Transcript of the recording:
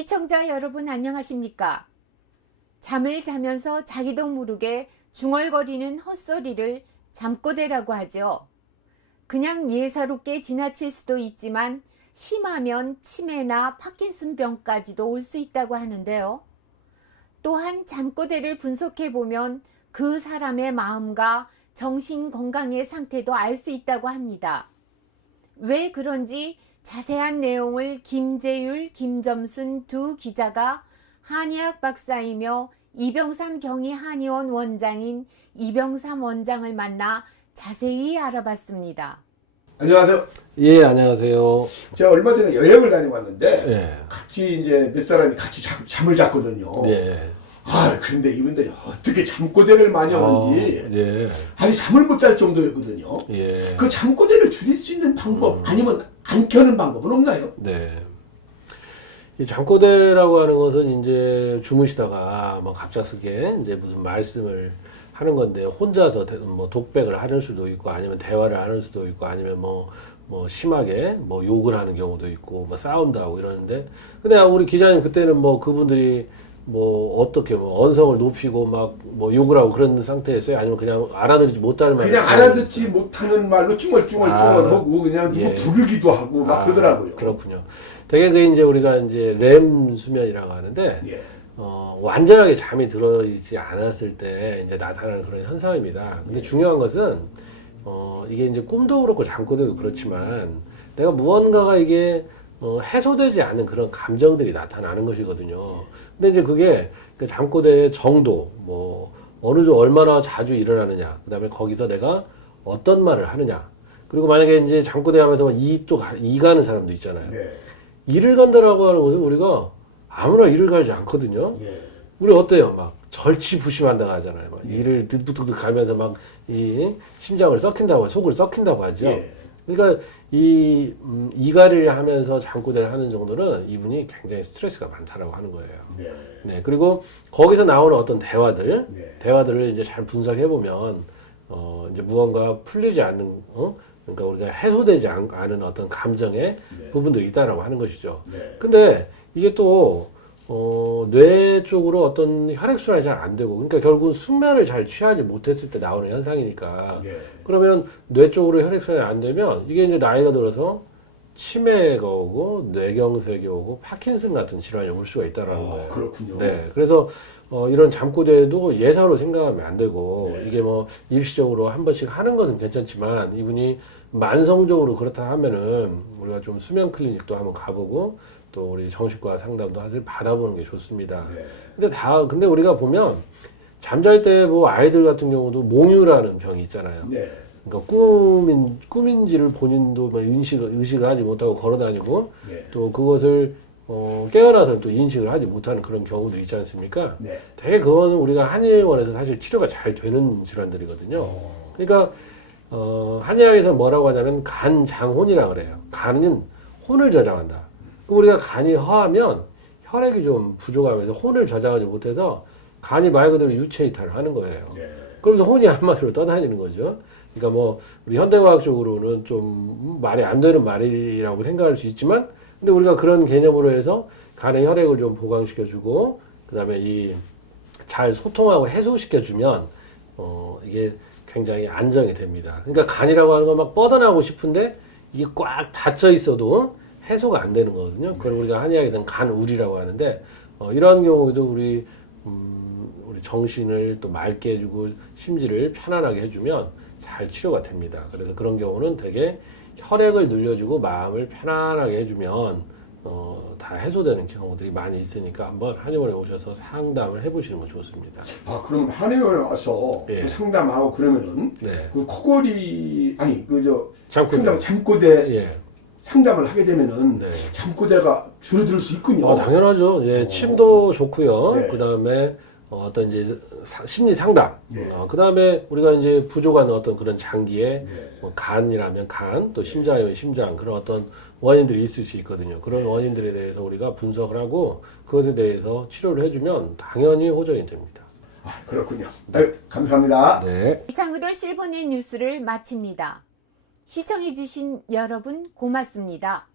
시청자 여러분 안녕하십니까? 잠을 자면서 자기도 모르게 중얼거리는 헛소리를 잠꼬대라고 하죠. 그냥 예사롭게 지나칠 수도 있지만 심하면 치매나 파킨슨병까지도 올 수 있다고 하는데요. 또한 잠꼬대를 분석해 보면 그 사람의 마음과 정신 건강의 상태도 알 수 있다고 합니다. 왜 그런지 자세한 내용을 김재율, 김점순 두 기자가 한의학 박사이며 이병삼 경희 한의원 원장인 이병삼 원장을 만나 자세히 알아봤습니다. 안녕하세요. 예, 안녕하세요. 제가 얼마 전에 여행을 다녀왔는데 예. 같이 이제 몇 사람이 같이 잠, 잠을 잤거든요. 예. 아 그런데 이분들이 어떻게 잠꼬대를 많이 하는지 어, 예. 아니 잠을 못 잘 정도였거든요. 예. 그 잠꼬대를 줄일 수 있는 방법 음. 아니면 안 켜는 방법은 없나요? 네. 이 잠꼬대라고 하는 것은 이제 주무시다가 뭐 갑작스게 이제 무슨 말씀을 하는 건데 혼자서 대- 뭐 독백을 하는 수도 있고 아니면 대화를 하는 수도 있고 아니면 뭐, 뭐 심하게 뭐 욕을 하는 경우도 있고 뭐 하고 이러는데 근데 우리 기자님 그때는 뭐 그분들이 뭐 어떻게 뭐 언성을 높이고 막 뭐 욕을 하고 그런 상태였어요 아니면 그냥 알아들지 못할 말 그냥 알아듣지 못하는 말로 쭈글쭈글쭈글하고 그냥 누구 예. 부르기도 하고 막 아, 그러더라고요. 그렇군요. 되게 그 이제 우리가 이제 렘 수면이라고 하는데 예. 어, 완전하게 잠이 들어있지 않았을 때 이제 나타나는 그런 현상입니다. 근데 예. 중요한 것은 어, 이게 이제 꿈도 그렇고 잠꼬대도 그렇지만 내가 무언가가 이게 어, 해소되지 않는 그런 감정들이 나타나는 것이거든요. 근데 이제 그게 그 잠꼬대의 정도, 뭐 어느 정도 얼마나 자주 일어나느냐, 그다음에 거기서 내가 어떤 말을 하느냐, 그리고 만약에 이제 잠꼬대 하면서 이또 이 가는 사람도 있잖아요. 네. 일을 간다라고 하는 것은 우리가 아무나 일을 갈지 않거든요. 예. 우리 어때요? 막 절치부심한다고 하잖아요. 막 예. 이를 득득득 갈면서 막 이 심장을 썩힌다고 속을 썩힌다고 하죠. 예. 그러니까 이 음, 이가리를 하면서 잠꼬대를 하는 정도는 이분이 굉장히 스트레스가 많다라고 하는 거예요. 네. 네 그리고 거기서 나오는 어떤 대화들 네. 대화들을 이제 잘 분석해 보면 어 이제 무언가 풀리지 않는 어 그러니까 우리가 해소되지 않, 않은 어떤 감정의 네. 부분들이 있다라고 하는 것이죠. 네. 근데 이게 또, 어, 뇌 쪽으로 어떤 혈액순환이 잘 안 되고, 그러니까 결국은 숙면을 잘 취하지 못했을 때 나오는 현상이니까, 네. 그러면 뇌 쪽으로 혈액순환이 안 되면, 이게 이제 나이가 들어서 치매가 오고, 뇌경색이 오고, 파킨슨 같은 질환이 올 수가 있다라는 아, 거예요. 그렇군요. 네. 그래서, 어, 이런 잠꼬대도 예사로 생각하면 안 되고, 네. 이게 뭐, 일시적으로 한 번씩 하는 것은 괜찮지만, 이분이 만성적으로 그렇다 하면은, 우리가 좀 수면 클리닉도 한번 가보고, 또 우리 정신과 상담도 사실 받아보는 게 좋습니다. 네. 근데 다, 근데 우리가 보면, 잠잘 때 뭐 아이들 같은 경우도 몽유라는 병이 있잖아요. 네. 그러니까 꿈인, 꿈인지를 본인도 뭐 인식을, 의식을 하지 못하고 걸어 다니고, 네. 또 그것을 어, 깨어나서 또 인식을 하지 못하는 그런 경우도 있지 않습니까? 네. 되게 그거는 우리가 한의원에서 사실 치료가 잘 되는 질환들이거든요. 어. 그러니까 어, 한의학에서 뭐라고 하냐면 간장혼이라 그래요. 간은 혼을 저장한다. 그럼 우리가 간이 허하면 혈액이 좀 부족하면서 혼을 저장하지 못해서 간이 말 그대로 유체 이탈을 하는 거예요. 네. 그러면서 혼이 한마디로 떠다니는 거죠. 그러니까 뭐 우리 현대과학적으로는 좀 말이 안 되는 말이라고 생각할 수 있지만 근데 우리가 그런 개념으로 해서 간의 혈액을 좀 보강시켜주고 그다음에 이 잘 소통하고 해소시켜주면 어 이게 굉장히 안정이 됩니다. 그러니까 간이라고 하는 건 막 뻗어나고 싶은데 이게 꽉 닫혀 있어도 해소가 안 되는 거거든요. 그걸 우리가 한의학에서는 간우리라고 하는데 어, 이러한 경우에도 우리 음, 정신을 또 맑게 해주고 심지를 편안하게 해주면 잘 치료가 됩니다. 그래서 그런 경우는 되게 혈액을 늘려주고 마음을 편안하게 해주면 어, 다 해소되는 경우들이 많이 있으니까 한번 한의원에 오셔서 상담을 해보시는 거 좋습니다. 아, 그럼 한의원에 와서 예. 그 상담하고 그러면은 네. 그 코골이 아니 그저 잠꼬대. 상담 잠꼬대 예. 상담을 하게 되면은 네. 잠꼬대가 줄어들 수 있군요. 어, 당연하죠. 예, 어. 침도 좋고요. 네. 그 다음에 어, 어떤 이제 사- 심리 상담. 네. 어, 그 다음에 우리가 이제 부족한 어떤 그런 장기에 네. 뭐 간이라면 간, 또 심장이면 심장 그런 어떤 원인들이 있을 수 있거든요. 그런 원인들에 대해서 우리가 분석을 하고 그것에 대해서 치료를 해주면 당연히 호전이 됩니다. 아, 그렇군요. 아유, 감사합니다. 네. 이상으로 실버의 뉴스를 마칩니다. 시청해주신 여러분 고맙습니다.